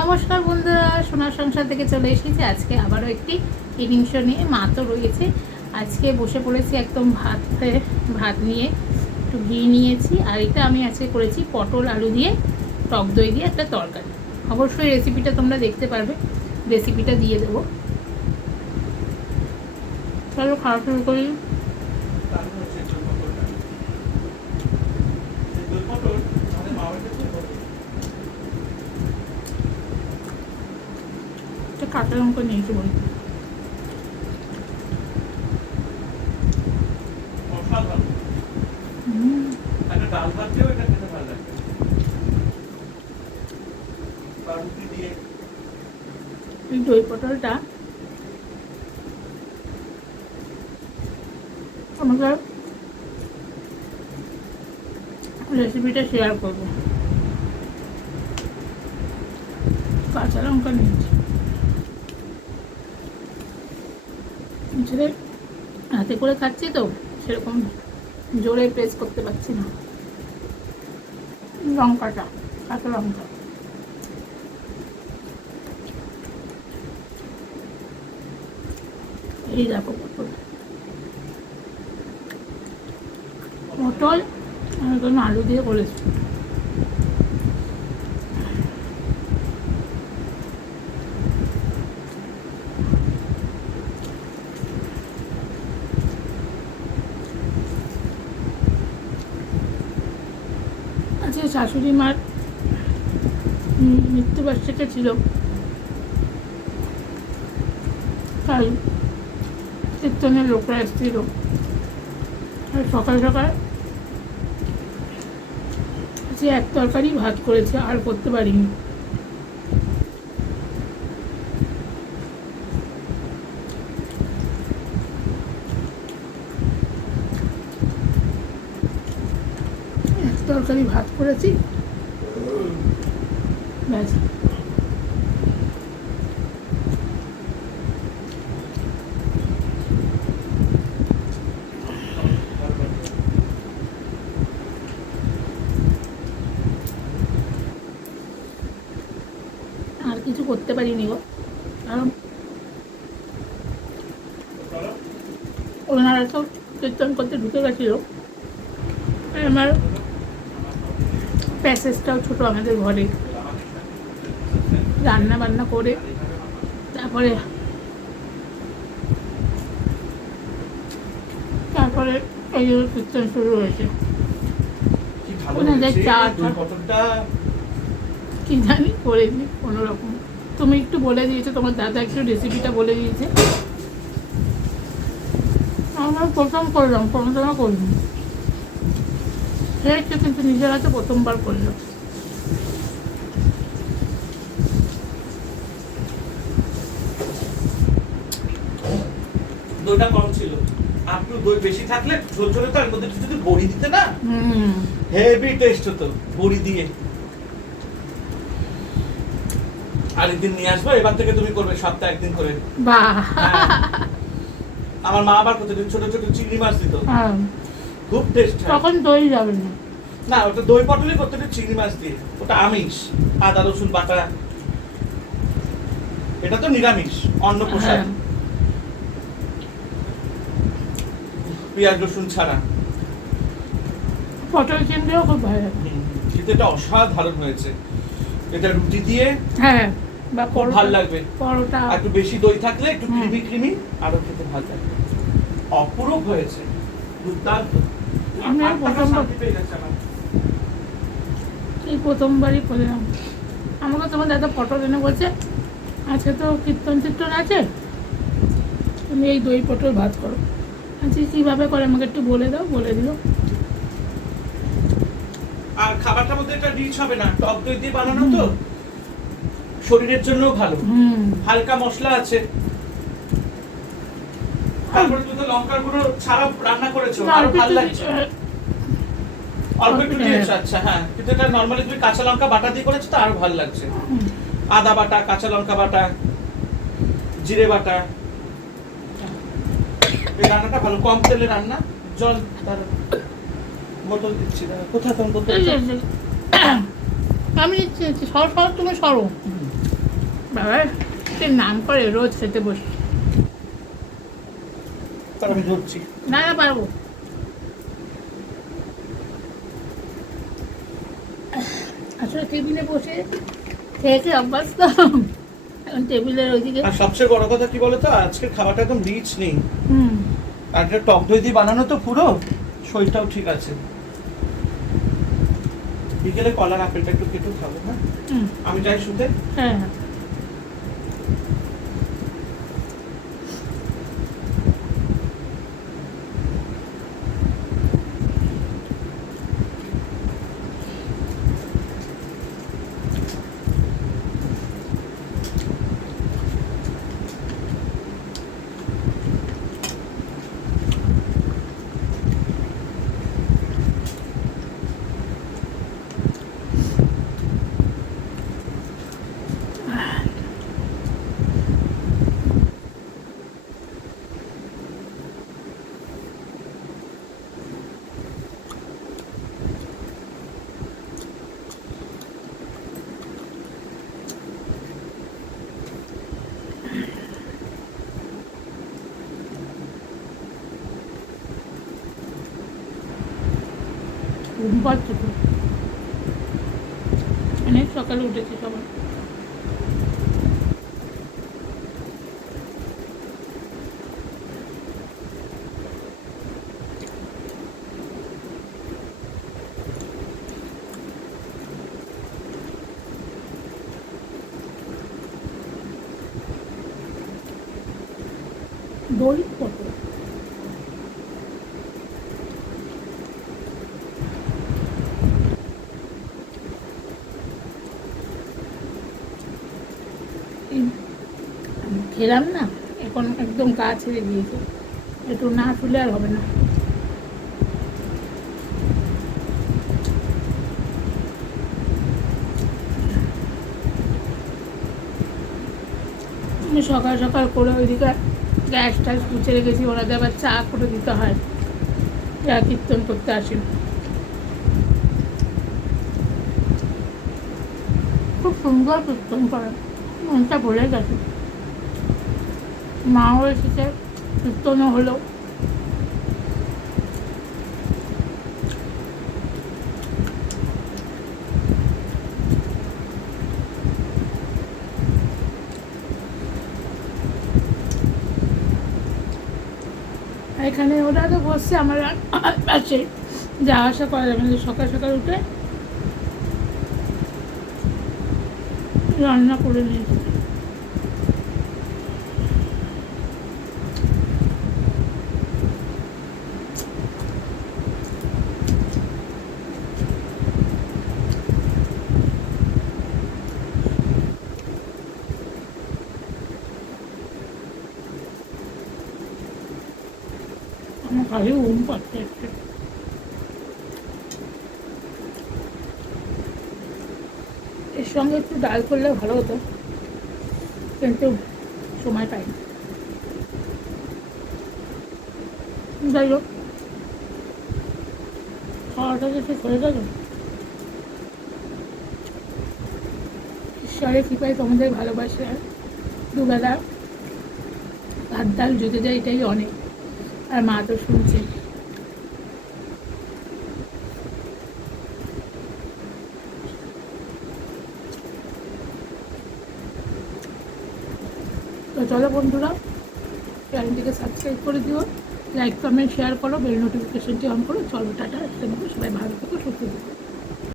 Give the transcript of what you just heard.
নমস্কার বন্ধুরা, সোনার সংসার থেকে চলে এসেছি আজকে আবারও একটি ইনিং শো নিয়ে। মা তো রয়েছে, আজকে বসে পড়েছি একদম ভাত নিয়ে একটু ঘি নিয়েছি। আর এটা আমি আজকে করেছি পটল আলু দিয়ে টক দই দিয়ে একটা তরকারি। অবশ্যই রেসিপিটা তোমরা দেখতে পারবে, রেসিপিটা দিয়ে দেবো। চলো খাওয়া শুরু করি। কাঁচা লঙ্কা নিয়েছি বলি, এই দই পটলটা আমাকে রেসিপিটা শেয়ার করবো। কাঁচা লঙ্কা নিয়েছি, ছেলে হাতে করে খাচ্ছি তো সেরকম জোরে প্রেস করতে পারছি না। লঙ্কাটা, কাঁচা লঙ্কা, এই দেখো পটল আমি কোনো আলু দিয়ে করেছি। আজকে শাশুড়ি মার মৃত্যুবার্ষিকী ছিল, তাই কীর্তনের লোকরা এসেছিল। সকাল সকাল যে এক তরকারি ভাত করেছে, আর করতে পারিনি। এক তরকারি ভাত করেছি, ব্যাস। আর কিছু করতে পারিনি গো, কারণ ওনারা তো কীর্তন করতে ঢুকে গেছিল। আমার প্যাসেজটাও ছোটো, আমাদের ঘরে রান্না বান্না করে তারপরে এই জন্য কীর্তন শুরু হয়েছে। ওনাদের চা কি জানি করেছি কোনো রকম। তুমি একটু বলে দিয়েছো, তোমার দাদা একটু রেসিপিটা বলে দিয়েছে। আমরা প্রথম করলাম, কোনো সময় করিনি, খেয়েছে কিন্তু নিজের হাতে প্রথমবার করলো। দইটা কম ছিল, আপনি দই বেশি থাকলে ঝোল ঝোলে তার মধ্যে যদি বড়ি দিতে না, হেভি টেস্ট হতো বড়ি দিয়ে। আরেকদিন নিয়ে আসবো, এবার থেকে তুমি করবে সপ্তাহে একদিন করে। বাহ, আমার মা আবার প্রতিদিন ছোট ছোট চিংড়ি মাছ দিত, খুব টেস্ট। তখন দই যাবে না, না ওটা দই পটলই করতে, চিংড়ি মাছ দিয়ে। ওটা আমিষ, আদা রসুন বাটা। এটা তো নিরামিষ, অন্ন প্রসাদ, পেঁয়াজ রসুন ছাড়া। পটল চিংড়িও খুব ভালো লাগে, কিন্তু এটা অসাধারণ হয়েছে। এটা রুটি দিয়ে বা ভালো লাগবে, পরোটা একটু বেশি দই থাকলে একটু ক্রিমি ক্রিমি আরো খেতে ভালো লাগবে। অপূর্ব হয়েছে, দুর্দান্ত। আমি প্রথমবারই করলাম। আমাকে তোমার দাদা পটল এনে বলছে আজকে তো কীর্তন আছে, তুমি এই দই পটল ভাত করো। আজকে কীভাবে করে আমাকে একটু বলে দাও। বলে দিল। আর খাবারটার মধ্যে এটা রিচ হবে না, টক দই দিয়ে বানানো তো, শরীরের জন্য ভালো। হালকা মশলা আছে, তারপরে তুমি তো লঙ্কার গুঁড়ো ছাড়াও রান্না করেছো, আরো ভালো লাগছে। অল্প একটু দিয়েছো, আচ্ছা হ্যাঁ। কিন্তু এটা নরমালি তুমি কাঁচা লঙ্কা বাটা দিয়ে করেছো তো আরো ভালো লাগছে। আদা বাটা, কাঁচা লঙ্কা বাটা, জিরে বাটা। এই রান্নাটা ভালো, কম তেলে রান্না। জল বোতল দিচ্ছি, কোথায় কোন বোতল? আমি নিচ্ছি, সর তুমি সরো। বাবা নাম করে রোজ খেতে বসি। তার আমি ধরছি। না না পারবো। আসলে টেবিলে বসে খেয়ে অভ্যাস তো, এখন টেবিলের ওইদিকে। আর সবচেয়ে বড় কথা কি বলতো, আজকের খাবারটা একদম রিচ নেই। হুম। আর এটা টক দই দিয়ে বানানো তো পুরো, শরীরটাও ঠিক আছে। বিকেলে কলার আপেলটা একটু কেটে খাবো। হ্যাঁ আমি যাই শুতে। হ্যাঁ ঘুম পাচ্ছে তো, অনেক সকালে উঠেছি সবাই। দই কত খেলাম না, এখন একদম গা ছেড়ে দিয়েছে, একটু না শুলে আর হবে না। আমি সকাল সকাল করে ওইদিকে গ্যাস ট্যাস মুছে রেখেছি, ওনাদের আবার চা করে দিতে হয় যারা কীর্তন করতে আসেন। খুব সুন্দর কীর্তন করেন, মনটা ভরে গেছে। মাও এসেছে, কীর্তনও হলো। এখানে ওরা তো বসছে আমার পাশে, যা আসা করা যাবে না। সকাল সকাল উঠে রান্না করে নিয়েছি। আমার খালি ঘুম পাচ্ছে একটু। এর সঙ্গে একটু ডাল করলে ভালো হতো, কিন্তু সময় পাই না। যাই হোক, খাওয়াটা যদি হয়ে গেল, ঈশ্বরের কৃপায় তোমাদের ভালোবাসে দুবেলা ভাত ডাল জুতে যায়, এটাই অনেক। আর মা তো শুনছে। তো চলো বন্ধুরা, চ্যানেলটিকে সাবস্ক্রাইব করে দিও, লাইক কমেন্ট শেয়ার করো, বেল নোটিফিকেশনটি অন করো। চলো টাটা, সবাই ভালো থেকো, সুস্থ থেকো।